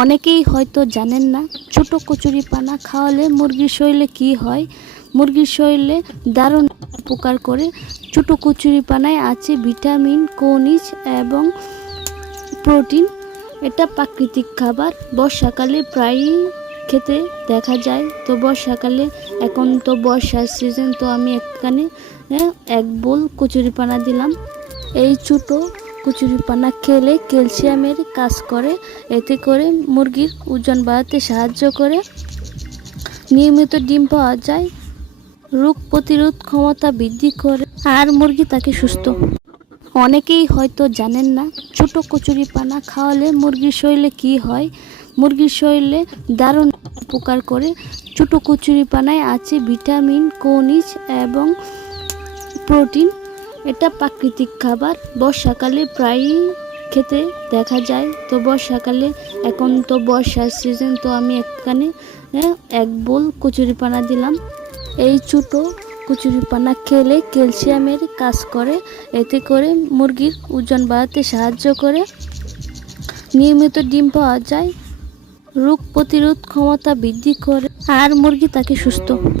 অনেকেই হয়তো জানেন না ছোট কচুরিপানা খাওয়ালে মুরগির শরীরে কি হয়। মুরগির শরীরে দারুণ উপকার করে। ছোট কচুরিপানায় আছে ভিটামিন, খনিজ এবং প্রোটিন। এটা প্রাকৃতিক খাবার। বর্ষাকালে প্রায়ই খেতে দেখা যায়। তো বর্ষাকালে এখন তো বর্ষার সিজন, তো আমি এখানে এক বোল কচুরিপানা দিলাম। এই ছোট কচুরিপানা খেলে ক্যালসিয়ামের কাজ করে। এতে করে মুরগির ওজন বাড়াতে সাহায্য করে। নিয়মিত ডিম পাওয়া যায়, রোগ প্রতিরোধ ক্ষমতা বৃদ্ধি করে, আর মুরগি থাকে সুস্থ। অনেকেই হয়তো জানেন না ছোট কচুরিপানা খাওয়ালে মুরগির শরীরে কি হয়। মুরগির শরীরে দারুণ উপকার করে। ছোট কচুরিপানায় আছে ভিটামিন, খনিজ এবং প্রোটিন। এটা প্রাকৃতিক খাবার। বর্ষাকালে প্রায়ই খেতে দেখা যায়। তো বর্ষাকালে এখন তো বর্ষার সিজন, তো আমি এখানে এক বোল কচুরিপানা দিলাম। এই ছোট কচুরিপানা খেলে ক্যালসিয়ামের কাজ করে। এতে করে মুরগির ওজন বাড়াতে সাহায্য করে। নিয়মিত ডিম পাওয়া যায়, রোগ প্রতিরোধ ক্ষমতা বৃদ্ধি করে, আর মুরগি থাকে সুস্থ।